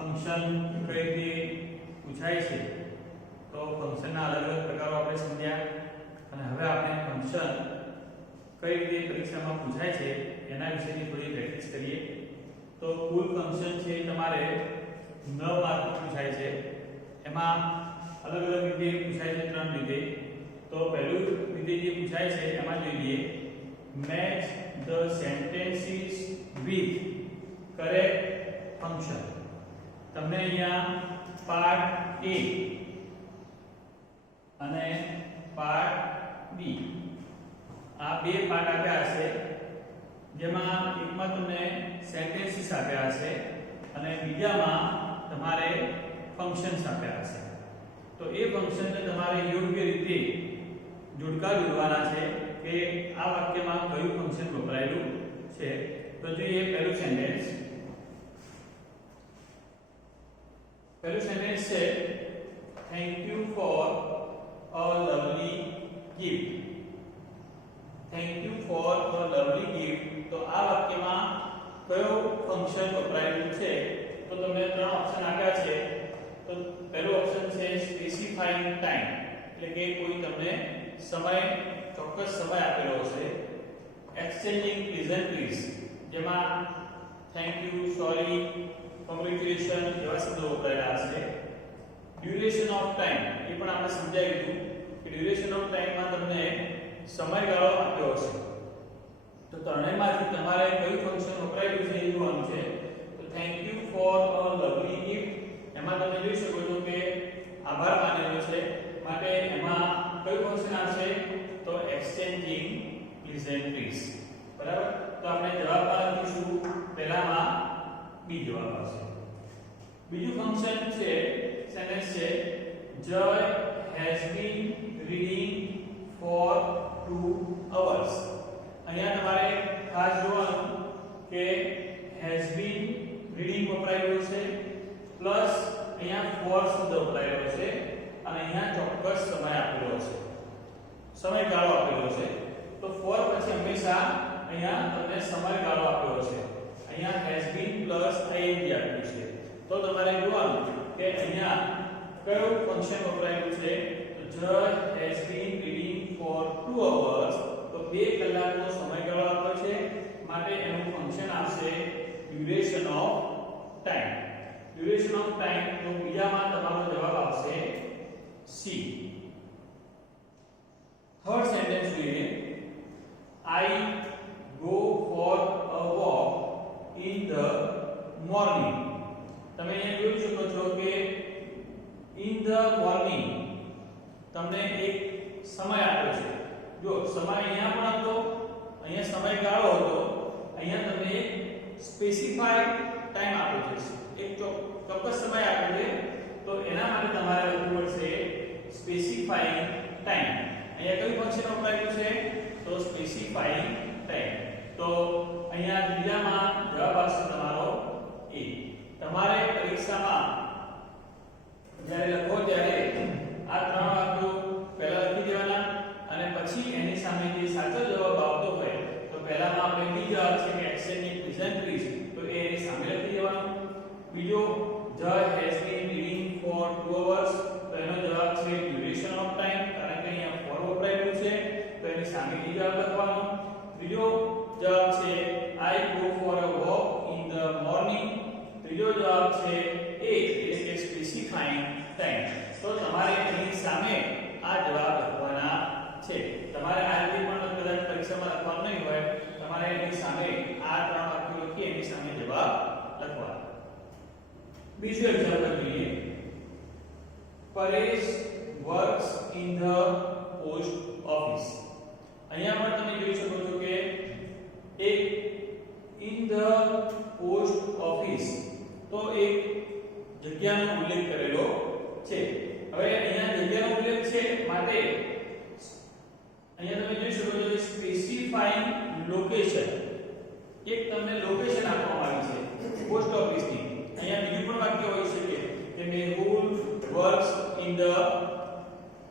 Function કઈ રીતે પૂછાય છે તો ફંક્શનના અલગ અલગ પ્રકારો આપણે સમજ્યા અને હવે આપણે ફંક્શન કઈ રીતે પરીક્ષામાં પૂછાય છે એના વિશેની થોડી પ્રેક્ટિસ કરીએ તો કુલ ફંક્શન છે તમારે 9 માર્ક પૂછાય છે એમાં અલગ અલગ રીતે પૂછાય છે 3 રીતે તો પહેલું રીતે જે પૂછાય છે એમાં જોઈ લઈએ match the sentences with correct function તમને અહીંયા પાર્ટ A અને પાર્ટ B આ બે પાર્ટ આપ્યા હશે જેમાં એકમાં તમને સેન્ટેન્સીસ આપ્યા હશે અને બીજામાં તમારે ફંક્શન્સ આપ્યા હશે તો એ ફંક્શનને તમારે યોગ્ય રીતે જોડકા જોડવાના છે કે આ વાક્યમાં કયું ફંક્શન વપરાયેલું છે તો જોઈએ પહેલું સેન્ટેન્સ છે thank you for a lovely gift thank you for a lovely gift તો આ વાક્યમાં કયો ફંક્શન વપરાયેલું છે તો તમને ત્રણ ઓપ્શન આપ્યા છે તો પહેલો ઓપ્શન છે સ્પેસિફાઇંગ ટાઈમ એટલે કે કોઈ તમને સમય ચોક્કસ સમય આપેલો હશે એક્સચેન્જિંગ પ્લેઝન્ટરીઝ જેમાં થેન્ક યુ સોરી કોંગ્રેચ્યુલેશન જેવા શબ્દો વપરાયેલા હશે ડ્યુરેશન ઓફ ટાઈમ એ પણ આપણે સમજાવી દીધું કે ડ્યુરેશન ઓફ ટાઈમમાં તમને સમયગાળો આપ્યો હશે તો ત્રણેયમાંથી તમારે કયું ફંક્શન વપરાયેલું છે એ જોવાનું છે તો thank you for a lovely gift એમાં તમે જોઈ શકો છો કે આભાર માનેલો છે માટે એમાં કયું ફંક્શન આવશે તો એક્સચેન્જિંગ પ્લેઝન્ટરીઝ બરાબર તો આપણે જવાબમાં લખીશું પહેલામાં બી જવાબ આવશે બીજું ફંક્શન છે સેન્ટેન્સ છે Joy has been reading for 2 hours અહીંયા તમારે ખાસ જોવાનું કે has been reading વપરાયેલું છે પ્લસ અહીંયા for શબ્દ વપરાયેલો છે અને અહીંયા ચોક્કસ સમય આપેલો છે સમયગાળો આપેલો છે તો for પછી હંમેશા અહીંયા તમને સમયગાળો આપેલો છે અહીંયા has been પ્લસ ing આપ્યું છે તો તમારે જોવાનું કે અહીંયા કયું ફંક્શન વપરાયેલું છે તો Joy has been reading for 2 hours તો 2 કલાકનો સમયગાળો આપ્યો છે માટે એનું ફંક્શન આવશે duration of time duration of time તો બીજામાં તમારો જવાબ આવશે સી થર્ડ સેન્ટેન્સ જોઈએ I go for a walk in the morning તમે અહીંયા જોઈ શકો છો કે in the morning તમને એક સમય આપ્યો છે જો સમય અહીંયા પણ હતો અહીંયા સમયગાળો હતો અહીંયા તમને એક સ્પેસિફાઈડ ટાઈમ આપ્યો છે એક ચોક્કસ સમય આપ્યો છે તો એના માટે તમારે લખવું પડશે સ્પેસિફાઈંગ ટાઈમ અહીંયા કયું ફંક્શન વપરાયેલું છે તો સ્પેસિફાઈંગ ટાઈમ તો અહીંયા બીજામાં જવાબ આવશે તમારો એ તમારે પરીક્ષામાં જ્યારે લખો ત્યારે આ ત્રણ વાક્યો પહેલા લખી દેવાના અને પછી એની સામે જે સાચો જવાબ આવતો હોય તો પહેલામાં આપણે બી જવાબ છે કે એક્સચેન્જિંગ પ્લેઝન્ટરીઝ તો એ એની સામે લખી દેવાનું બીજો Joy has been reading for 2 hours તો એનો જવાબ છે ડ્યુરેશન ઓફ ટાઈમ કારણ કે અહીંયા for વપરાયેલું છે તો એની સામે એ જવાબ લખવાનો ત્રીજો જવાબ છે I go for a walk in the morning ત્રીજો જવાબ છે એ એટલે કે સ્પેસિફાઈંગ ટાઈમ તો તમારે એની સામે આ જવાબ લખવાના છે તમારે આ રીતે પણ કદાચ પરીક્ષામાં લખવાનું નહીં હોય તમારે એની સામે આ ત્રણ વાક્યો લખી એની સામે જવાબ લખવાનો બીજું એક્ઝામ્પલ જોઈએ Paresh works in the post office અહીંયા પણ તમે જોઈ શકો છો કે એક ઇન ધ પોસ્ટ ઓફિસ તો એક જગ્યાનો ઉલ્લેખ કરેલો છે હવે અહીંયા જગ્યાનો ઉલ્લેખ છે માટે અહીંયા તમે જોઈ શકો છો સ્પેસિફાઈંગ લોકેશન એક તમને લોકેશન આપવામાં આવી છે પોસ્ટ ઓફિસની અહીંયા બીજું પણ વાક્ય હોઈ શકે કે Mehul works in the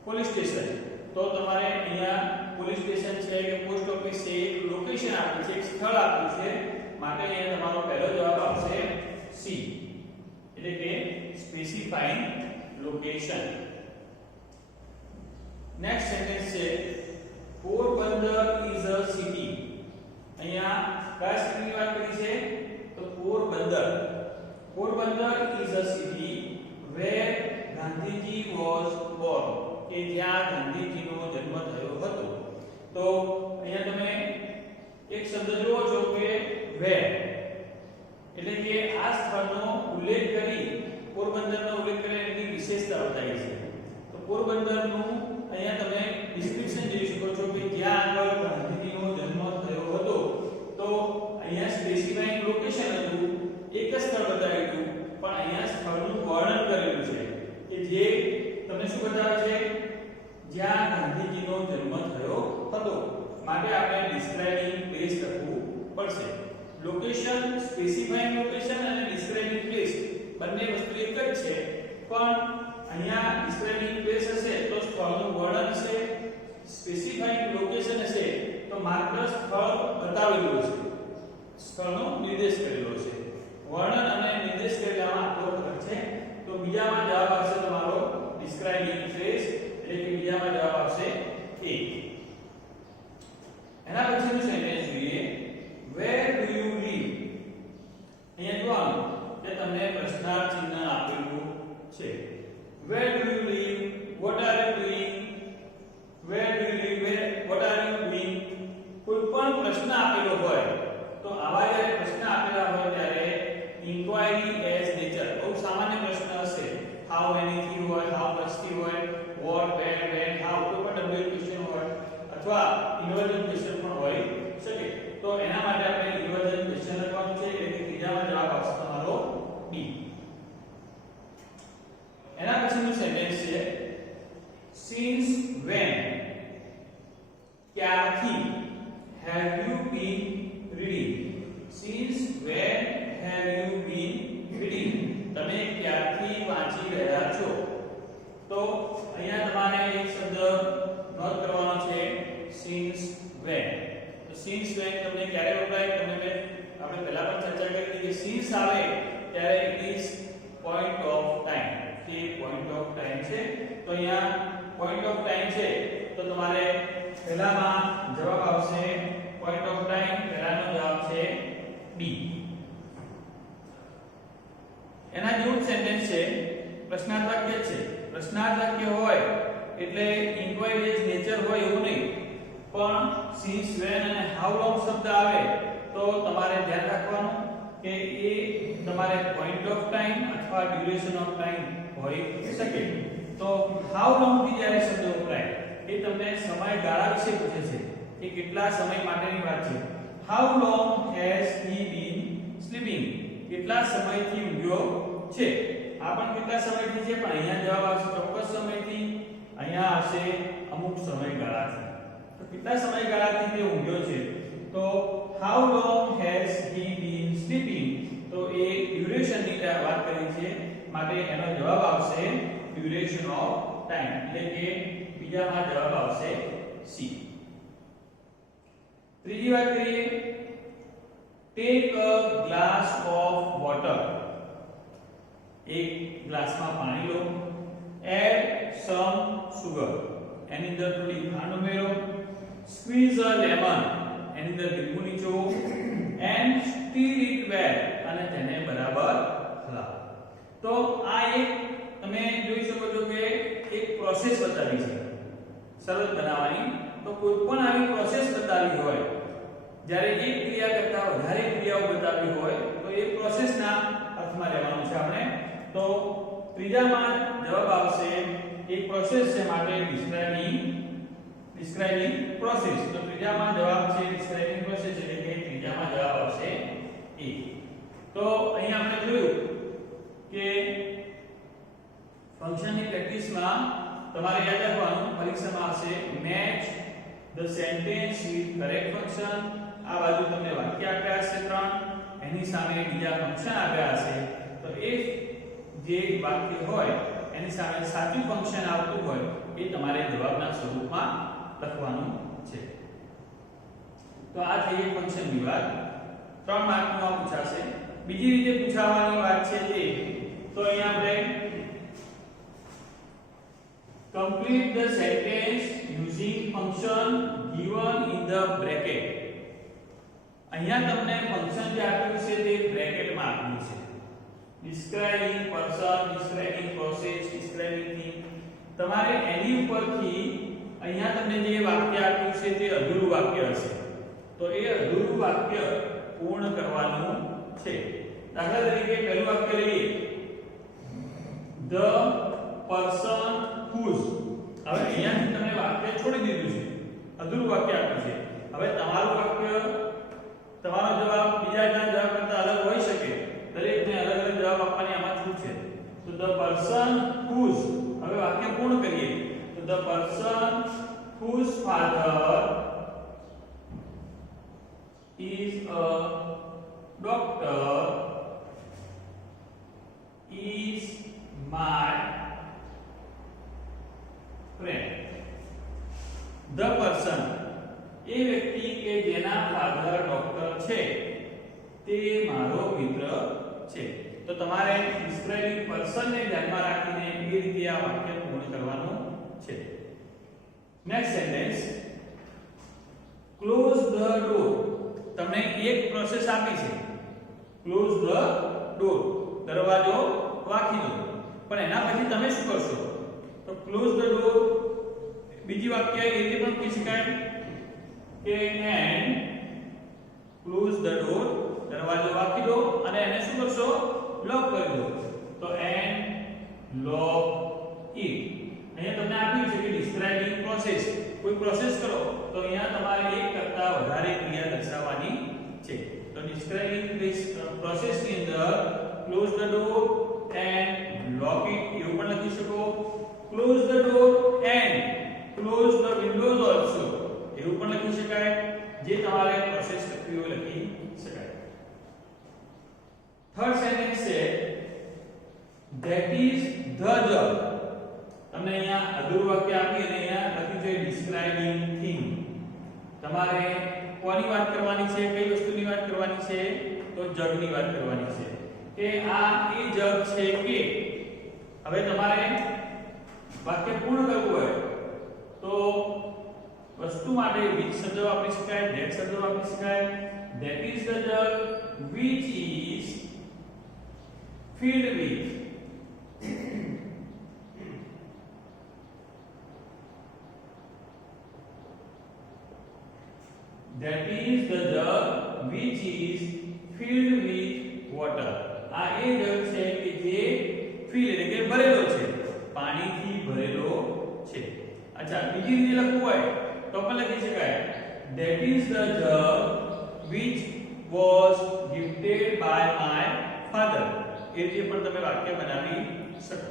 police station તો તમારે અહીંયા પોલીસ સ્ટેશન છે કે પોસ્ટ ઓફિસ છે એક લોકેશન આપ્યું છે એક સ્થળ આપ્યું છે માટે અહીંયા તમારો પહેલો જવાબ આવશે સી એટલે કે લોકેશન. નેક્સ્ટ સેન્ટેન્સ છે પોરબંદર ઇઝ અ સિટી. અહીંયા કયા સિટીની વાત કરી છે? તો Porbandar. Porbandar is a city where Gandhiji was born. કે જ્યાં ગાંધીજીનો જન્મ થયો હતો. તો અહીંયા તમે એક શબ્દ જુઓ છો કે વેર, એટલે કે આ સ્થળનો ઉલ્લેખ કરી પોરબંદરનો ઉલ્લેખ કરી એની વિશેષતા બતાવી છે. તો પોરબંદરનું અહીંયા તમે ડિસ્ક્રિપ્શન જોઈ શકો છો કે જ્યાં આગળ ગાંધીજીનો જન્મ થયો હતો. તો અહીંયા સ્પેસિફાઈંગ લોકેશન હતું, એક જ સ્થળ બતાવ્યું હતું, પણ અહીંયા સ્થળનું વર્ણન કરેલું છે કે જે તમને શું બતાવે છે? જ્યાં ગાંધીજીનો જન્મ થયો હતો. માટે આપણે ડિસ્ક્રાઇબિંગ પ્લેસ લખવું પડશે. લોકેશન, સ્પેસિફાઈંગ લોકેશન અને ડિસ્ક્રાઇબિંગ પ્લેસ બંને વસ્તુ એક જ છે, પણ અહીંયા ડિસ્ક્રાઇબિંગ પ્લેસ હશે તો સ્થળનું વર્ણન હશે, સ્પેસિફાઈંગ લોકેશન હશે તો માત્ર સ્થળ બતાવેલું હશે, સ્થળનો નિર્દેશ કરેલો છે. વર્ણન અને નિર્દેશ કરેલામાં આટલો ફરક છે. તો બીજામાં જવાબ આવશે તમારો ડિસ્ક્રાઇબિંગ પ્લેસ, એટલે કે બીજામાં જવાબ આવશે A. એના પછીનું સેન્ટેન્સ જોઈએ વેર ડુ યુ લીવ. અહીંયા જોવાનું કે તમને પ્રશ્નાર્થ ચિહ્ન આપેલું છે. Where do you live, what are you doing, where do you live, what are you doing. કોઈ પણ પ્રશ્ન આપેલો હોય તો આવા જ્યારે પ્રશ્ન આપેલા હોય ત્યારે ઇન્ક્વાયરી એઝ નેચર, બહુ સામાન્ય પ્રશ્ન હશે. હાઉ મેનીથી હોય, હાઉ મચથી હોય, વોટ, વેર, વેન, હાઉ, કોઈ પણ ડબલ્યુ ક્વેશ્ચન હોય અથવા ઇન્વર્જન ક્વેશ્ચન પણ હોઈ શકે. તો એના માટે આપણે ઇન્વર્જન ક્વેશ્ચન લખવાનું છે, એટલે કે ત્રીજામાં જવાબ આવશે તમારો B. એના પછીનું સેન્ટેન્સ છે સિન્સ વેન. ક્યારથી have you been reading. Since when have you been reading. તમે ક્યારથી વાંચી રહ્યા છો. તો અહીંયા તમારે એક શબ્દ નોટ કરવાનો છે સિન્સ વેન. તો સિન્સ વેન તમને ક્યારે વપરાય? તમને આપણે પહેલા પણ ચર્ચા કરી હતી કે સિન્સ આવે ત્યારે it is point of time. કે પોઈન્ટ ઓફ ટાઈમ છે. તો અહીંયા પોઈન્ટ ઓફ ટાઈમ છે તો તમારે પહેલામાં જવાબ આવશે પોઈન્ટ ઓફ ટાઈમ. પહેલાનો જવાબ છે B. એના જેવું સેન્ટેન્સ છે પ્રશ્નાર્થ વાક્ય છે. પ્રશ્નાર્થ વાક્ય હોય એટલે ઇન્ક્વાયરી એઝ નેચર હોય એવું નહીં, પણ સિન્સ વેન અને હાઉ લોંગ શબ્દ આવે તો તમારે ધ્યાન રાખવાનું કે એ તમારે પોઈન્ટ ઓફ ટાઈમ અથવા ડ્યુરેશન ઓફ ટાઈમ હોઈ શકે. તો હાઉ લોંગ થી જ્યારે શબ્દ વપરાય એ તમને સમયગાળા વિશે પૂછે છે કે કેટલા સમય માટેની વાત છે. How long has he been sleeping. કેટલા સમયથી ઊંઘ્યો છે. આ પણ કેટલા સમયથી છે, પણ અહીંયા જવાબ આવશે ચોક્કસ સમયથી, અહીંયા આવશે અમુક સમયગાળાથી. તો કેટલા સમયગાળાથી તે ઊંઘ્યો છે. તો how long has he been sleeping. તો એ ડ્યુરેશન ની વાત કરી છે, માટે એનો જવાબ આવશે ડ્યુરેશન ઓફ ટાઈમ, એટલે કે બીજામાં જવાબ આવશે C. ત્રીજી વાત કરીએ take a glass of water. એક ગ્લાસમાં પાણી લો, એડ સમ સુગર, એની અંદર થોડી ખાંડ ઉમેરો, સ્ક્વીઝ અ લેમન, એની અંદર લીંબુ નીચોવો, એન્ડ સ્ટીર ઇટ વેલ, અને તેને બરાબર હલાવો. તો આ એક તમે જોઈ શકો છો કે એક પ્રોસેસ બતાવી છે શરબત બનાવવાની. તો કોઈ પણ આવી પ્રોસેસ બતાવી હોય, જ્યારે એક ક્રિયા કરતા વધારે ક્રિયાઓ બતાવી હોય તો એ પ્રોસેસના અર્થમાં લેવાનું છે આપણે. તો ત્રીજામાં જવાબ આવશે એક પ્રોસેસ છે, માટે ડિસ્ક્રાઇબિંગ પ્રોસેસ. તો ત્રીજામાં જવાબ છે ડિસ્ક્રાઇબિંગ પ્રોસેસ, એટલે કે ત્રીજામાં જવાબ આવશે A. તો અહીંયા આપણે જોયું કે ફંક્શનની પ્રેક્ટિસમાં તમારે યાદ રાખવાનું, પરીક્ષામાં આવશે match the sentence with correct function. આ બાજુ તમને વાક્ય આપ્યા હશે 3, એની સામે બીજા ફંક્શન આપ્યા હશે. તો એ જે વાક્ય હોય એની સામે સાચું ફંક્શન આવતું હોય એ તમારે જવાબના સ્વરૂપમાં લખવાનું છે. તો આ થઈ એક ફંક્શનની વાત. 3 માર્કમાં પૂછાશે. બીજી રીતે પૂછાવાની વાત છે તે, તો અહીંયા આપણે complete the sentence using function given in the bracket. અહીંયા તમને ફંક્શન જે આપ્યું છે તે બ્રેકેટમાં આપ્યું છે. describing person, describing process, describing thing. તમારે એની ઉપરથી અહીંયા તમને જે વાક્ય આપ્યું છે તે અધૂરું વાક્ય હશે, તો એ અધૂરું વાક્ય પૂર્ણ કરવાનું છે. દાખલા તરીકે પહેલું વાક્ય લઈએ, the person whose. હવે અહીંયાથી તમને વાક્ય છોડી દીધું છે, અધૂરું વાક્ય આપ્યું છે. હવે તમારું વાક્ય, તમારો જવાબ બીજાના જવાબ કરતા અલગ હોઈ શકે, દરેકને અલગ અલગ જવાબ આપવાની આમાં છૂટ છે. તો the person whose, હવે વાક્ય પૂર્ણ કરીએ, તો the person whose father is a doctor is my friend. The person, એ વ્યક્તિ કે જેના ફાધર ડોક્ટર છે તે મારો મિત્ર છે. તો તમારે ડિસ્ક્રાઇબિંગ પર્સન ને ધ્યાનમાં રાખીને એ રીતે આ વાક્ય પૂર્ણ કરવાનું છે. Next sentence, close the door. તમને એક પ્રોસેસ આપી છે, ક્લોઝ ધ ડોર, દરવાજો વાંકી દો. પણ એના પછી તમે શું કરશો? તો ક્લોઝ ધ ડોર, બીજી વાક્ય એ રીતે પણ કહી શકાય કે એન્ડ ક્લોઝ ધ ડોર, દરવાજો વાંકી દો અને એને શું કરશો? લોક કરી દો. તો એન્ડ લોક ઇટ. અહીંયા તમને આપ્યું છે કે ડિસ્ક્રાઇબિંગ પ્રોસેસ, કોઈ પ્રોસેસ કરો તો અહીંયા તમારે એક કરતા વધારે ક્રિયા દર્શાવવાની છે. તો ડિસ્ક્રાઇબિંગ ધીસ પ્રોસેસ ની અંદર close the door and lock it એવું પણ લખી શકો, close the door and close the windows also એવું પણ લખી શકાય. જે તમારે પ્રોસેસ લખવી હોય લખી શકાય. થર્ડ સેન્ટેન્સ છે that is the job. તમને અહીંયા અધૂરું વાક્ય આપી અને અહીંયા લખ્યું છે ડિસ્ક્રાઇબિંગ થિંગ. તમારે કોની વાત કરવાની છે, કઈ વસ્તુની વાત કરવાની છે? તો જગની વાત કરવાની છે કે આ એ જગ છે કે. હવે તમારે વાક્ય પૂર્ણ કરવું હોય તો વસ્તુ માટે which શબ્દ વાપરી શકાય, that શબ્દ વાપરી શકાય. that is the jug which is filled with. that is the jug which is filled with water. આ એ જગ છે કે જે ફિલ એટલે કે ભરેલો છે, પાણીથી ભરેલો છે. અચ્છા, બીજી રીતે લખવું હોય તો પણ લખી શકાય that is the jug which was gifted by my father. એ રીતે પણ તમે વાક્ય બનાવી શકો.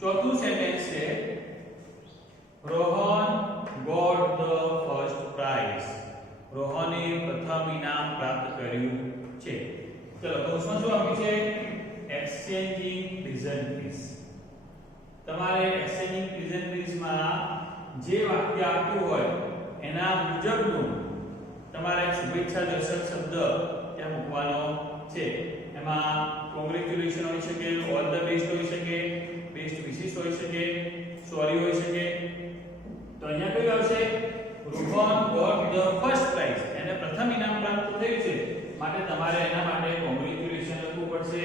ચોથું સેન્ટેન્સ છે Rohan got the first prize. રોહને પ્રથમ ઇનામ પ્રાપ્ત કર્યું છે. ચલો કૌંસમાં શું આપ્યું છે? exchanging pleasantries. તમારે exchanging pleasantries માં જે વાક્ય આપ્યું હોય એના મુજબનું તમારે શુભેચ્છા દર્શક શબ્દ ત્યાં મૂકવાનો છે. એમાં કોંગ્રેચ્યુલેશન હોઈ શકે, ઓલ ધ બેસ્ટ હોઈ શકે, બેસ્ટ વિશિસ હોઈ શકે, સોરી હોઈ શકે. તો અહીંયા કયું આવશે? Rohan got the first prize. એને પ્રથમ ઇનામ પ્રાપ્ત થયું છે માટે તમારે એના માટે કોંગ્રેચ્યુલેશન લખવું પડશે.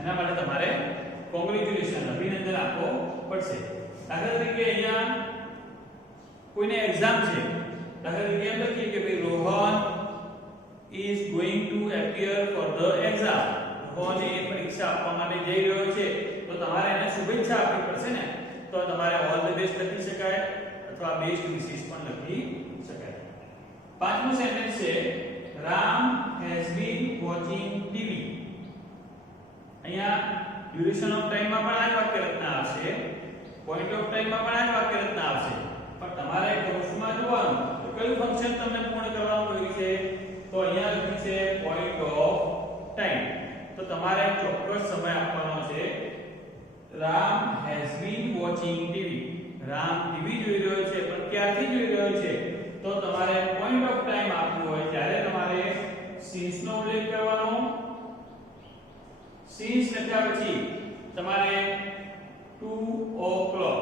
એના માટે તમારે કોંગ્રેચ્યુલેશન અભિનંદન આપવો પડશે. દાખલા તરીકે અહીંયા કોઈને એક્ઝામ છે, દાખલા તરીકે એમ લખીએ કે ભાઈ Rohan is going to appear for the exam. Rohan એ પરીક્ષા આપવા માટે જઈ રહ્યો છે તો તમારે એને શુભેચ્છા આપવી પડશે ને. તો તમારે ઓલ ધ બેસ્ટ લખી શકાય અથવા બેસ્ટ વિશિસ પણ લખી શકાય. પાંચમું સેન્ટેન્સ છે Ram has been watching TV. અહીંયા ડ્યુરેશન ઓફ ટાઈમ માં પણ આ જ વાક્ય રચના આવશે, પોઈન્ટ ઓફ ટાઈમ માં પણ આ જ વાક્ય રચના આવશે. પણ તમારે કૌંસમાં જોવાનું તો કયું ફંક્શન તમને પૂર્ણ કરવાનું હોય છે? તો અહીંયા લખ્યું છે પોઈન્ટ ઓફ ટાઈમ. તો તમારે ચોક્કસ સમય આપવાનો છે. Ram has been watching TV. Ram TV જોઈ રહ્યો છે, પણ ક્યારથી જોઈ રહ્યો છે? તો તમારે પોઈન્ટ ઓફ ટાઈમ આપવું હોય ત્યારે તમારે since નો ઉલ્લેખ કરવાનો since લખ્યા પછી તમારે 2 o'clock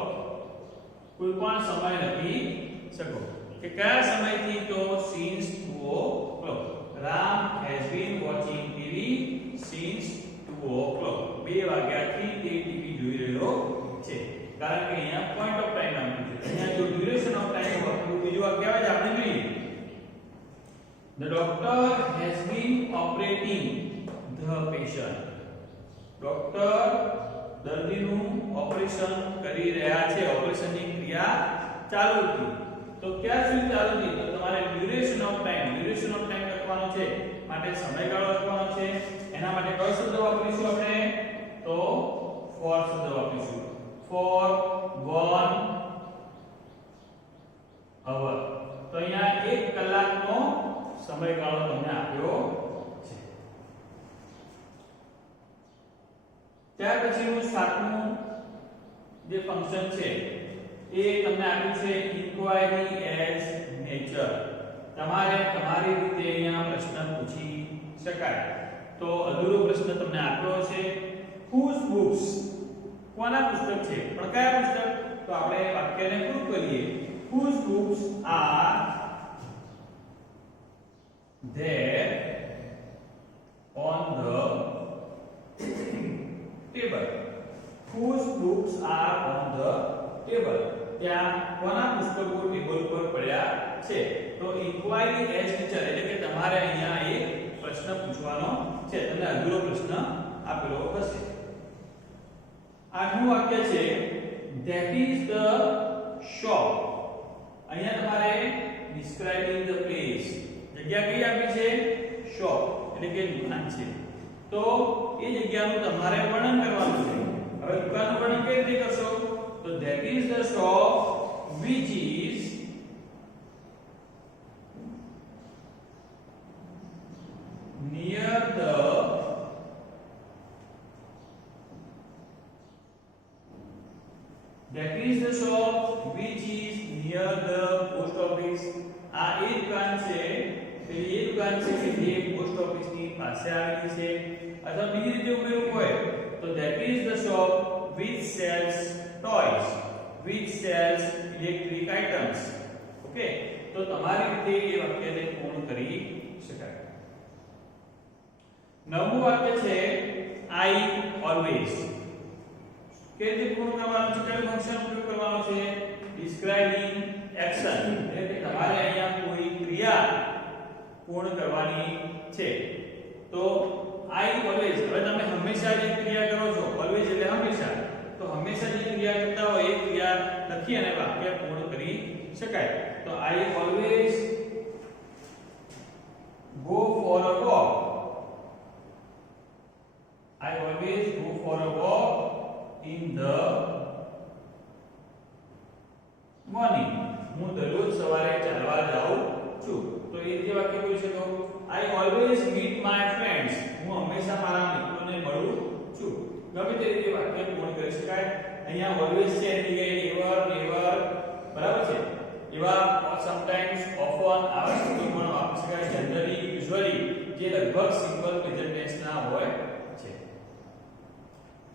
કોઈ પણ સમય લખી શકો કે કયા સમયથી તો since 2 o'clock. Ram has been watching TV since 2 o'clock. 2 વાગ્યાથી તે ટીવી જોઈ રહ્યો છે. કારણ કે અહીંયા પોઈન્ટ ઓફ ટાઈમ આપ્યું છે. અહીંયા જો ડ્યુરેશન ઓફ ટાઈમ હોય તો બીજું વાક્ય આવે આપણે જોઈએ. The doctor has been operating the patient. Doctor દર્દીનું ઓપરેશન કરી રહ્યા છે. ઓપરેશનની ક્રિયા ચાલુ હતી. તો ક્યાં સુધી ચાલુ હતી? તો તમારે ડ્યુરેશન ઓફ ટાઈમ લખવાનો છે. માટે સમયગાળો લખવાનો છે. એના માટે કયો શબ્દ વાપરીશું આપણે? તો for શબ્દ વાપરીશું. for 1 hour. તો અહીંયા 1 કલાકનો સમયગાળો તમને આપ્યો છે. ત્યાર પછીનું સાતમું જે ફંક્શન છે એ તમને આપ્યું છે ઇન્ક્વાયરી એઝ નેચર. તમારે તમારી રીતે અહીંયા પ્રશ્ન પૂછી શકાય. તો અધૂરો પ્રશ્ન તમને આપ્યો છે whose books, કોના પુસ્તક છે, પણ કયા પુસ્તક? તો આપણે વાક્યને પ્રૂવ કરીએ. whose books are there on the table. whose books are on the table. ત્યાં કોના પુસ્તકો ટેબલ પર પડ્યા છે? તો ઇન્ક્વાયરી એઝ ટીચર એટલે કે તમારે અહીંયા એક પ્રશ્ન પૂછવાનો છે. તમને અધૂરો પ્રશ્ન આપેલો હશે. આઠમું વાક્ય છે that is the shop. અહીંયા તમારે describing the place. જગ્યા કઈ આપી છે? શોપ એટલે કે દુકાન છે. તો એ જગ્યાનું તમારે વર્ણન કરવાનું છે. હવે દુકાનનું વર્ણન કેવી રીતે કરશો? તો that is the shop which is near the post office. આ એ દુકાન છે કે જે પોસ્ટ ઓફિસની પાસે આવેલી છે. અથવા બીજી રીતે ઉમેરવું હોય તો that is the shop which sells toys, which sells electric items. Okay, તો તમારી રીતે એ વાક્યને પૂર્ણ કરી શકાય. નવમું વાક્ય છે I always. કે રીતે પૂર્ણ કરવાનું છે? કયું ફંક્શન ઉપયોગ કરવાનો છે? describing action. એટલે કે તમારે અહીંયા કોઈ ક્રિયા પૂર્ણ કરવાની છે. તો I always, હવે તમે હંમેશા જે ક્રિયા કરો છો, always એટલે હંમેશા, તો હંમેશા જે ક્રિયા કરતા હોય એ ક્રિયા લખી અને વાક્ય પૂર્ણ કરી શકાય. તો I always go for a walk. I always go for a walk in the morning. હું દરરોજ સવારે ચાલવા જાઉં છું. તો એ જે વાક્ય બોલી શકો I always meet my friends. હું હંમેશા મારા મિત્રોને મળું છું. ગમે તે રીતે વાક્ય પૂર્ણ કરી શકાય. અહીંયા always છે એટલે કે never, never, બરાબર છે. એવા sometimes, often આવા શબ્દો પણ વાપરી શકાય. generally, usually જે લગભગ સિમ્પલ પ્રેઝન્ટ ટેન્સ ના હોય છે.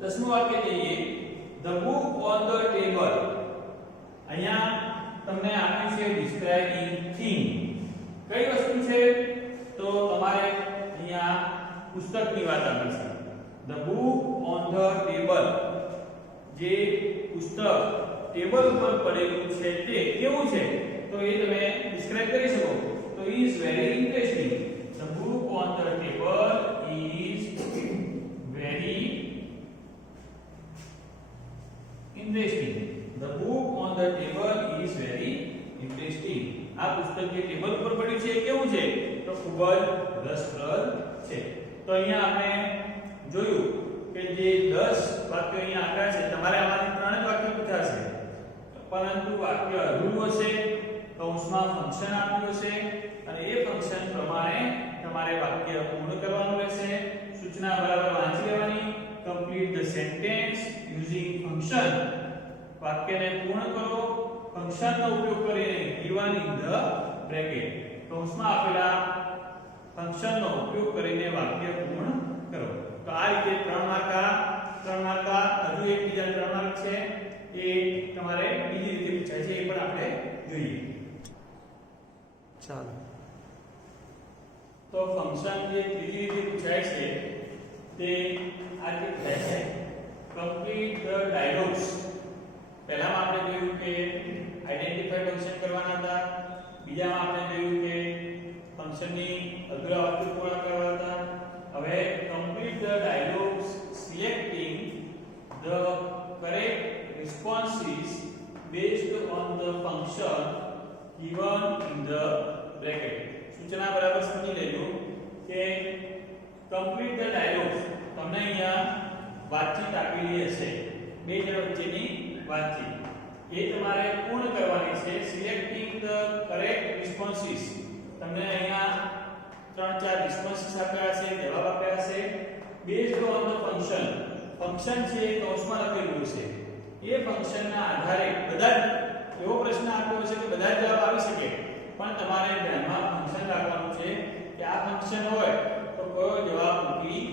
10મું વાક્ય જોઈએ the book on the table. અહીંયા તમને આપ્યું છે describing thing. કઈ વસ્તુ છે? તો તમારે અહીંયા પુસ્તકની વાત આપી છે. the book on the table. જે પુસ્તક ટેબલ ઉપર પડેલું છે તે કેવું છે? તો એ તમે ડિસ્ક્રાઇબ કરી શકો. તો is very interesting. the book on the table is very interesting. The book on the table is very interesting. આ પુસ્તક જે ટેબલ ઉપર પડ્યું છે એ કેવું છે? તો ખૂબ જ રસપ્રદ છે. તો અહીંયા આપણે જોયું કે જે 10 વાક્યો અહીંયા આપ્યા છે, તમારે આમાંથી 3 જ વાક્યો પૂછાશે. પરંતુ વાક્ય અધૂરું હશે, કૌંસમાં ફંક્શન આપ્યું હશે અને એ ફંક્શન પ્રમાણે તમારે વાક્ય પૂર્ણ કરવાનું રહેશે. સૂચના બરાબર વાંચી લેવાની. complete the sentence using function. વાક્યને પૂર્ણ કરો ફંક્શનનો ઉપયોગ કરીને given in the bracket. કૌંસમાં આપેલા ફંક્શનનો ઉપયોગ કરીને વાક્ય પૂર્ણ કરો. તો આ રીતે 3 માર્ક હજુ એક બીજા 3 માર્ક છે એ તમારે બીજી રીતે પૂછાય છે, એ પણ આપણે જોઈએ. ચાલો તો ફંક્શન જે ત્રીજી રીતે પૂછાય છે તે આ રીતે થાય છે. Complete the dialogues. પહેલામાં આપણે જોયું કે આઈડેન્ટિફાઈ ફંક્શન કરવાના હતા, બીજામાં આપણે જોયું કે ફંક્શનની અધૂરા વાક્યો પૂર્ણ કરવા હતા. હવે complete the dialogues selecting the correct responses based on the function given in the bracket. સૂચના બરાબર સમજી લેજો કે કમ્પ્લીટ ધ ડાયલોગ્સ તમને અહીંયા વાતચીત આપેલી હશે, બે જણ વચ્ચેની વાતચીત, એ તમારે પૂર્ણ કરવાની છે. સિલેક્ટિંગ ધ કરેક્ટ રિસ્પોન્સિસ, તમને અહીંયા 3-4 રિસ્પોન્સિસ આપ્યા છે, જવાબ આપ્યા છે. Based on the function, function છે કૌંસમાં લખેલું છે, એ ફંક્શનના આધારે બધા એવો પ્રશ્ન આપ્યો છે કે બધા જવાબ આવી શકે, પણ તમારે ધ્યાનમાં ફંક્શન રાખવાનું છે કે આ ફંક્શન હોય તો કયો જવાબ મૂકી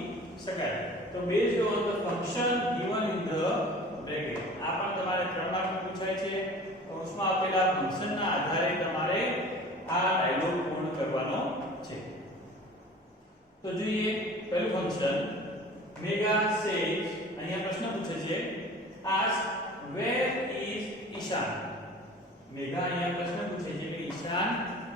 શકાય. તો based on the function given in the bracket, આ પણ તમારે 3 માર્કમાં પૂછાય છે. કૌંસમાં આપેલા ફંક્શનના આધારે તમારે આ ડાયલોગ પૂર્ણ કરવાનો છે. તો જોઈએ પહેલું ફંક્શન. મેગા સેજ, અહીંયા પ્રશ્ન પૂછે છે, ask where is ઈશાન. મેગા અહીંયા પ્રશ્ન પૂછે છે કે ઈશાન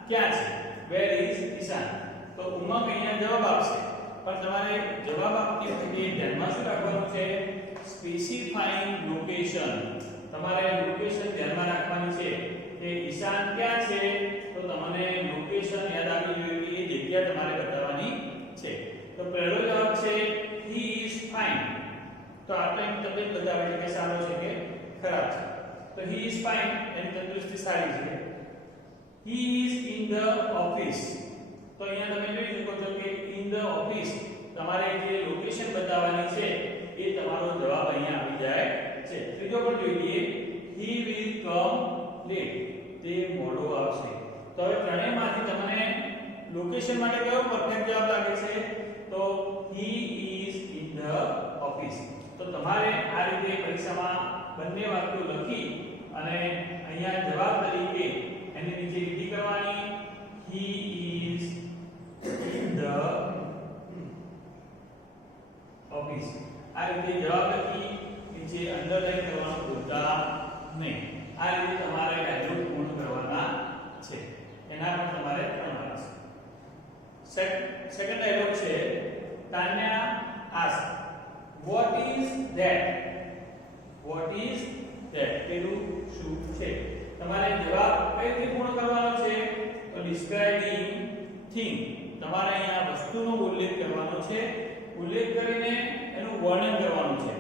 ક્યાં છે, where is ઈશાન. તો ઉમંગ અહીંયા જવાબ આપશે, પણ તમારે જવાબ આપતી વખતે ધ્યાનમાં શું રાખવાનું છે? Specifying location. તમારે લોકેશન ધ્યાનમાં રાખવાની છે કે ઈશાન ક્યાં છે, તો તમને લોકેશન યાદ આવવી જોઈએ કે એ જગ્યા તમારે બતાવવાની છે. તો પહેલો જવાબ છે he is fine. તો આપણે તબિયત બતાવે છે કે સારો છે કે ખરાબ છે. તો he is fine, એની તંદુરસ્તી સારી છે. he is in the office. તો અહીંયા તમે જોઈ શકો છો કે in the office તમારે જે લોકેશન બતાવવાની છે એ તમારો જવાબ અહીંયા આવી જાય છે. ત્રીજો પણ જોઈએ, he will come late. તે મોડો આવશે. તો હવે ત્રણેયમાંથી તમને લોકેશન માટે કયો પરફેક્ટ જવાબ લાગે છે? તો he is in the office. તો તમારે આ રીતે પરીક્ષામાં બંને વાક્યો લખી અને અહીંયા જવાબ તરીકે એની નીચે લીટી કરવાની, he is in the office. આ રીતે જવાબ લખી નીચે અંડરલાઈન કરવાનું ભૂલતા નહીં. આ રીતે તમારે ડાયલોગ પૂર્ણ કરવાના છે. એના પણ તમારે 3 માર્ક છે. સેકન્ડ ડાયલોગ છે, Tanya ask what is that. what is that પેલું શું છે. તમારે જવાબ કઈ રીતે પૂર્ણ કરવાનો છે? તો ડિસ્ક્રાઇબિંગ થિંગ. તમારે અહીંયા વસ્તુનો ઉલ્લેખ કરવાનો છે, ઉલ્લેખ કરીને એનું વર્ણન કરવાનું છે.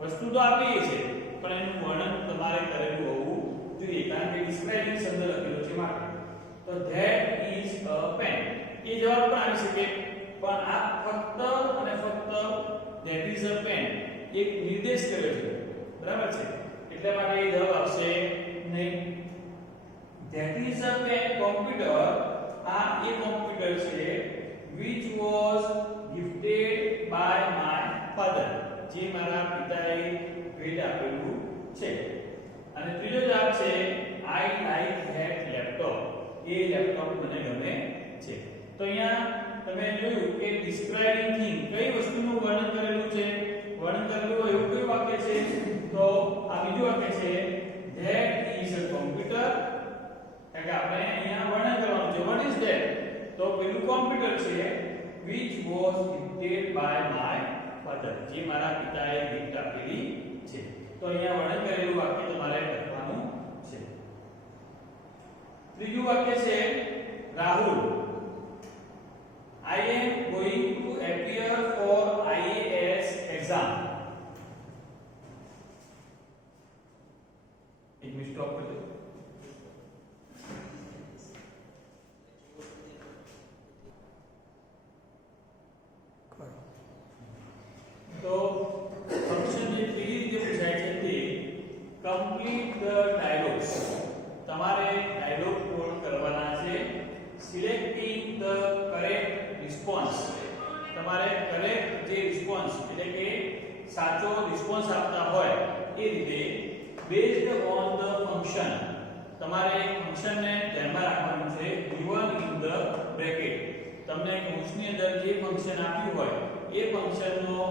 વસ્તુ તો આપી છે પણ એનું વર્ણન તમારે કરેલું હોવું જોઈએ, કારણ કે ડિસ્ક્રાઇબિંગ શબ્દ લખેલો છે માટે. તો that is a pen. એ જવાબ પણ આવી શકે, પણ આ ફક્ત અને ફક્ત that is a pen એક નિર્દેશ કર્યો છે, બરાબર છે, એટલા માટે એ જવાબ આવશે નહીં. that is a pen computer, આ એ કોમ્પ્યુટર છે which was gifted by my father, જે મારા પિતાએ ભેટ આપેલું છે. અને ત્રીજો જવાબ છે I like that laptop. A laptop મને ગમે છે. તો અહીંયા તમે જોયું કે ડિસ્ક્રાઇબિંગ થિંગ કઈ વસ્તુનું વર્ણન કરેલું છે, વર્ણન કરેલું હોય એવું કયું વાક્ય છે? તો આ બીજું વાક્ય છે that is a computer. કારણ કે આપણે અહીંયા વર્ણન કરવાનું છે what is that. તો પેલું કોમ્પ્યુટર છે which was gifted by my father, જે મારા પિતાએ ગિફ્ટ આપેલી છે. તો અહીંયા વર્ણન કરેલું વાક્ય તમારે લખવાનું છે. ત્રીજું વાક્ય છે Rahul I am going to appear for IAS exam. एक मिनट स्टॉप कर दो. तो फंक्शन જે ત્રીજી રીતે પૂછાય છે તે complete the dialogues. તમારે ડાયલોગ પૂર્ણ કરવાના છે. સિલેક્ટ તમારે કરેક્ટ જે રિસ્પોન્સ એટલે કે સાચો રિસ્પોન્સ આપતા હોય એ રીતે બેઝડ ઓન ધ ફંક્શન તમારે ફંક્શન ને ધ્યાનમાં રાખવાનું છે given in the bracket તમને કૌંસની અંદર જે ફંક્શન આપ્યું હોય એ ફંક્શનનો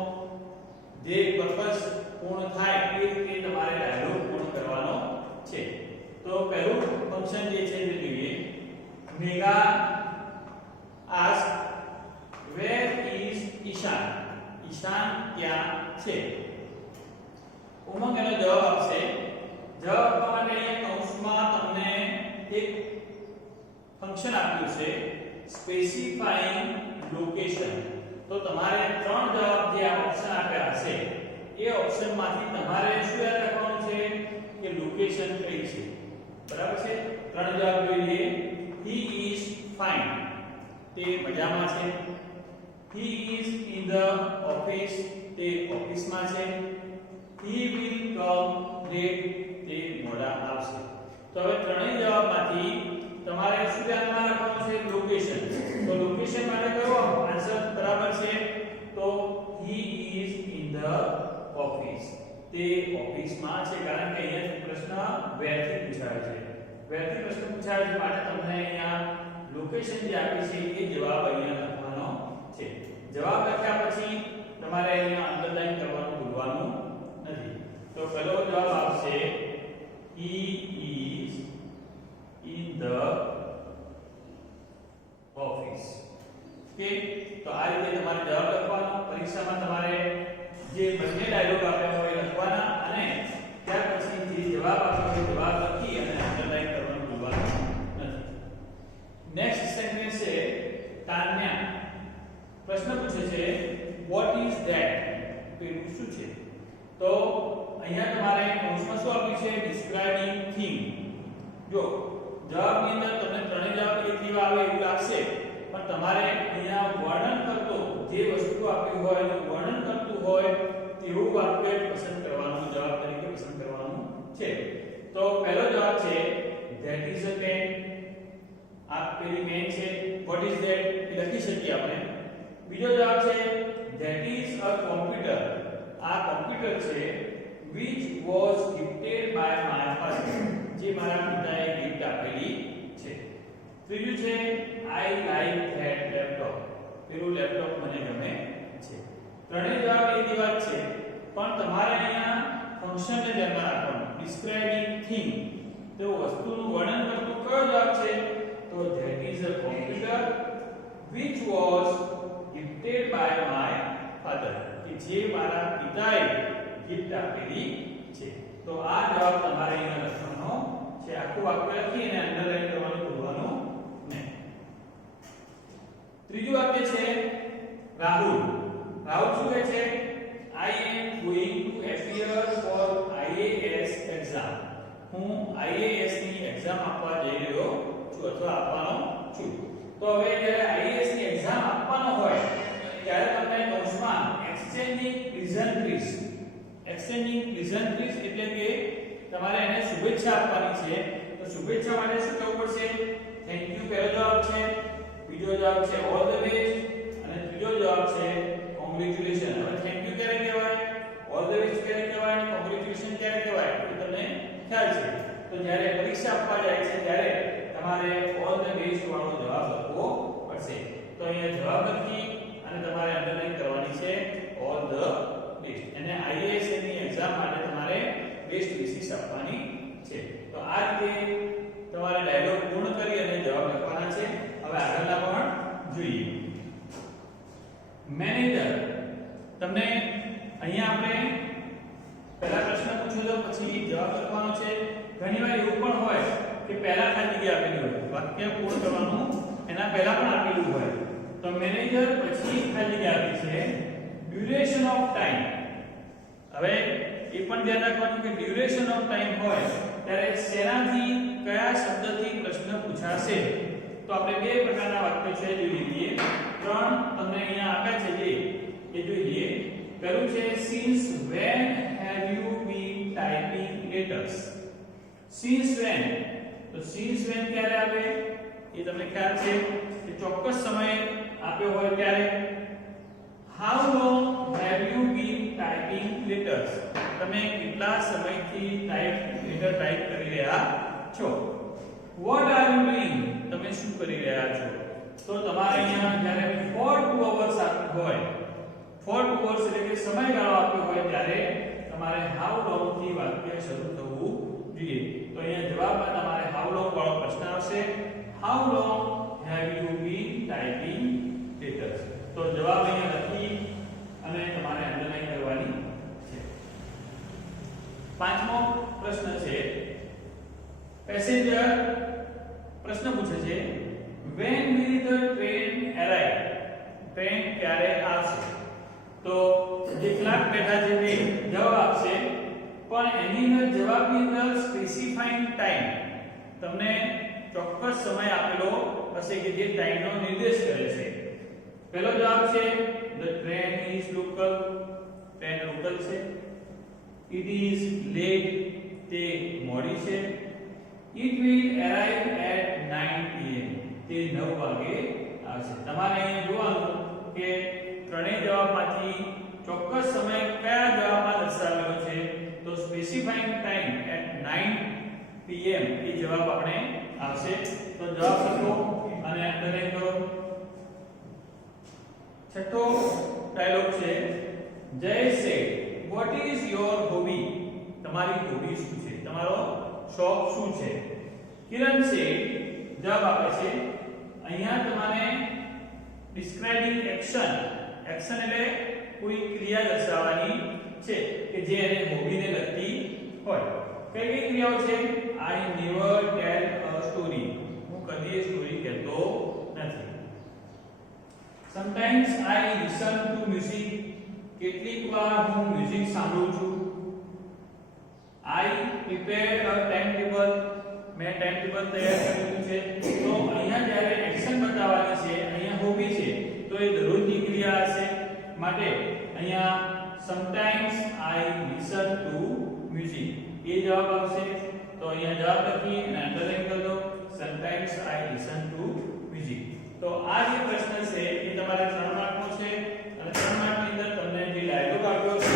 જે પર્પસ પૂર્ણ થાય એ રીતે તમારે ડાયલોગ પૂર્ણ કરવાનો છે. તો પહેલું ફંક્શન જે છે તે જોઈએ મેગા આસ્ક વેર ઇઝ ઈશાન ઈશાન ક્યાં છે. ઉમંગ એનો જવાબ આપશે. જવાબ આપવા માટે અહીંયા કૌંસમાં તમને એક ફંક્શન આપ્યું છે સ્પેસિફાઈંગ લોકેશન. તો તમારે ત્રણ જવાબ જે આ ઓપ્શન આપ્યા હશે એ ઓપ્શનમાંથી તમારે શું યાદ રાખવાનું છે કે લોકેશન કઈ છે. બરાબર છે. ત્રણ જવાબ જોઈએ. he is fine તે મજામાં છે. he is in the office તે ઓફિસમાં છે. he will come late તે મોડા આવશે. તો હવે ત્રણેય જવાબમાંથી તમારે શું ધ્યાનમાં રાખવાનું છે લોકેશન. તો લોકેશન માટે કયો આન્સર બરાબર છે તો he is in the office તે ઓફિસમાં છે. કારણ કે અહીંયા પ્રશ્ન where થી પૂછાયો છે. where થી પ્રશ્ન પૂછાયો છે માટે તમને અહીંયા લોકેશન જે આપી છે એ જવાબ અહીંયા લખવાનો છે. જવાબ લખ્યા પછી તમારે અહીંયા અંડરલાઈન કરવાનું ભૂલવાનું નથી. તો પહેલો જવાબ આવશે he is in the office. Okay. તો આ રીતે તમારે જવાબ લખવાનો. પરીક્ષામાં તમારે જે બંને ડાયલોગ આપ્યા હોય લખવાના અને ત્યાર પછી જે જવાબ આપ્યો હોય જવાબ લખી અને અંડરલાઈન કરવાનું ભૂલવાનું નથી. નેક્સ્ટ સેન્ટેન્સ છે તાન્યા. પ્રશ્ન પૂછે છે what is that પેલું શું છે. તો અહીંયા તમારે કૌંસમાં શું આપ્યું છે describing thing. જો જવાબની અંદર તમને ત્રણેય જવાબ એકથી આવે એવું લાગશે પણ તમારે અહીંયા વર્ણન કરતો જે વસ્તુ આપી હોય એનું વર્ણન કરતું હોય તેવું વાક્ય પસંદ કરવાનું જવાબ તરીકે પસંદ કરવાનું છે. તો પહેલો જવાબ છે that is a pen. આ પેલી પેન છે. what is that એ લખી શકીએ આપણે. બીજો જવાબ છે that is a computer. આ કોમ્પ્યુટર છે which was gifted by my father. જે મારા પિતાએ ગિફ્ટ આપેલી છે. ત્રીજું છે I like that laptop. પેલું લેપટોપ મને ગમે છે. ત્રણેય જવાબ એની વાત છે પણ તમારે અહીંયા ફંક્શનને ધ્યાનમાં રાખવાનું. describing thing તો વસ્તુનું વર્ણન કરતું કયો જવાબ છે તો that is a computer which was gifted by my father. કે જે મારા પિતાએ ગિફ્ટ આપેલી છે. તો આ જવાબ તમારે અહીંયા લખવાનો છે. આખું વાક્ય લખી અને અંડરલાઈન કરવાનું ભૂલવાનું નહીં. ત્રીજું વાક્ય છે રાહુલ. રાહુલ શું કહે છે I am going to appear for IAS exam. હું IAS ની એક્ઝામ આપવા જઈ રહ્યો છું અથવા આપવાનો છું. તો હવે જ્યારે IAS ની એક્ઝામ આપવાનો હોય ત્યારે તમને કૌંસમાં એક્સચેન્જિંગ પ્રેઝન્ટરીઝ એટલે કે તમારે એને શુભેચ્છા આપવાની છે. તો શુભેચ્છા માટે શું કરવું પડશે થેન્ક યુ પહેલો જવાબ છે. બીજો જવાબ છે ઓલ ધ બેસ્ટ અને ત્રીજો જવાબ છે કોંગ્રેચ્યુલેશન. હવે થેન્ક યુ ક્યારે કહેવાય ઓલ ધ બેસ્ટ ક્યારે કહેવાય અને કોંગ્રેચ્યુલેશન ક્યારે કહેવાય એ તમને ખ્યાલ છે. તો જ્યારે પરીક્ષા આપવા જાય છે ત્યારે તમારે ઓલ ધ બેસ્ટ વાળો જવાબ લખવો પડશે. તો અહીંયા જવાબ લખી અને તમારે અંડરલાઈન કરવાની છે ઓલ ધ બેસ્ટ. અને IAS ની એક્ઝામ માટે તમારે બેસ્ટ વિશેષ આપવાની છે. તો આ રીતે તમારે ડાયલોગ પૂર્ણ કરી અને જવાબ લખવાના છે. હવે આગળના પણ જોઈએ. મેનેજર. તમને અહીંયા આપણે પહેલા પ્રશ્ન પૂછ્યો તો પછી જવાબ લખવાનો છે. ઘણીવાર એવું પણ હોય કે પહેલા ખાલી જગ્યા આપેલી હોય વાક્ય પૂર્ણ કરવાનું એના પહેલા પણ આપેલું હોય. તો મેનેજર પછી ખાલી જગ્યા આપી છે ડ્યુરેશન ઓફ ટાઈમ. હવે એ પણ ધ્યાન રાખવાનું કે ડ્યુરેશન ઓફ ટાઈમ હોય ત્યારે શેનાથી કયા શબ્દથી પ્રશ્ન પૂછાશે. તો આપણે બે પ્રકારના વાક્યો છે જોઈ લઈએ. ત્રણ તમને અહીંયા આપ્યા છે જે એ જોઈએ. પહેલું છે since when have you been typing letters. since when તો since when ક્યારે આવે એ તમને ખ્યાલ છે કે ચોક્કસ સમય આપ્યો હોય ત્યારે. How long have you been typing letters? તમે કેટલા સમયથી લેટર ટાઈપ કરી રહ્યા છો? What are you doing? તમે શું કરી રહ્યા છો? તો તમારે અહીંયા જ્યારે for 2 hours આપ્યું હોય, for 2 hours એટલે કે સમયગાળો આપ્યો હોય ત્યારે તમારે how long થી વાક્ય શરૂ થવું જોઈએ. તો અહીંયા જવાબમાં તમારે how long વાળો પ્રશ્ન આવશે. How long have you been typing letters? તો જવાબ અહીંયા લખી અને તમારે અંડરલાઈન કરવાની છે. પાંચમો પ્રશ્ન છે પેસેન્જર પ્રશ્ન પૂછે છે when will the train arrive? Train ક્યારે આવશે? તો જે ક્લાર્ક બેઠા છે તે જવાબ આપશે, પણ એની અંદર જવાબની અંદર સ્પેસિફાઈંગ ટાઈમ તમને ચોક્કસ સમય આપેલો હશે કે જે ટાઈમનો નિર્દેશ કરે છે. પહેલો જવાબ છે the train is local, train local છે. it is late, તે મોડી છે. it will arrive at 9 pm, તે 9 વાગે આવશે. તમારે અહીંયા જોવાનું કે ત્રણેય જવાબમાંથી ચોક્કસ સમય કયા જવાબમાં દર્શાવેલો છે. તો સ્પેસિફાઈંગ ટાઈમ એટ 9 pm એ જવાબ આપણે આવશે. તો જવાબ લખો અને અંડરલાઈન કરો. છઠ્ઠો ડાયલોગ છે જય સે what is your hobby? તમારી હોબી શું છે? તમારો શોખ શું છે? કિરણ સે જવાબ આપે છે અહીંયા તમારે ડિસ્ક્રાઇબિંગ એક્શન, એક્શન એટલે કોઈ ક્રિયા દર્શાવવાની છે કે જે એને હોબીને લગતી હોય. કઈ કઈ ક્રિયાઓ છે? I never tell a story, હું કદી સ્ટોરી કહેતો નથી. Sometimes I listen to music, કેટલીક વાર હું મ્યુઝિક સાંભળું છું. I prepare a timetable, મેં ટાઈમટેબલ તૈયાર કરેલું છે. તો અહીંયા જ્યારે એક્શન બતાવવાની છે, અહીંયા હોબી છે, તો એ દરરોજની ક્રિયા હશે. માટે અહીંયા sometimes I listen to music એ જવાબ આવશે. તો અહીંયા જવાબ લખી અને અંડરલાઈન કરી દો sometimes I listen to music. તો આ જે પ્રશ્ન છે એ તમારે 3 માર્કનો છે અને 3 માર્કની અંદર તમને જે ડાયલોગ આપ્યો છે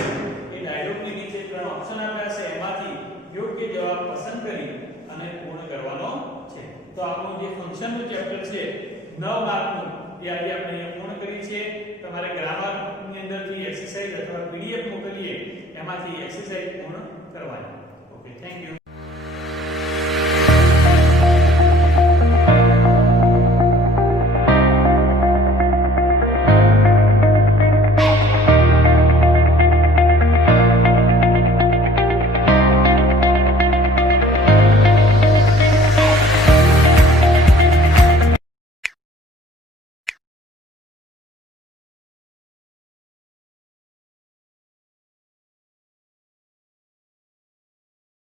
એ ડાયલોગની નીચે 3 ઓપ્શન આપ્યા છે, એમાંથી યોગ્ય જવાબ પસંદ કરી અને પૂર્ણ કરવાનો છે. તો આપણું જે ફંક્શનનું ચેપ્ટર છે 9 માર્કનું એ આજે આપણે અહીંયા પૂર્ણ કરી છે. તમારે ગ્રામરની અંદરથી એક્સરસાઇઝ અથવા પીડીએફ મોકલીએ એમાંથી એક્સરસાઇઝ પૂર્ણ કરવાની. Okay, thank you.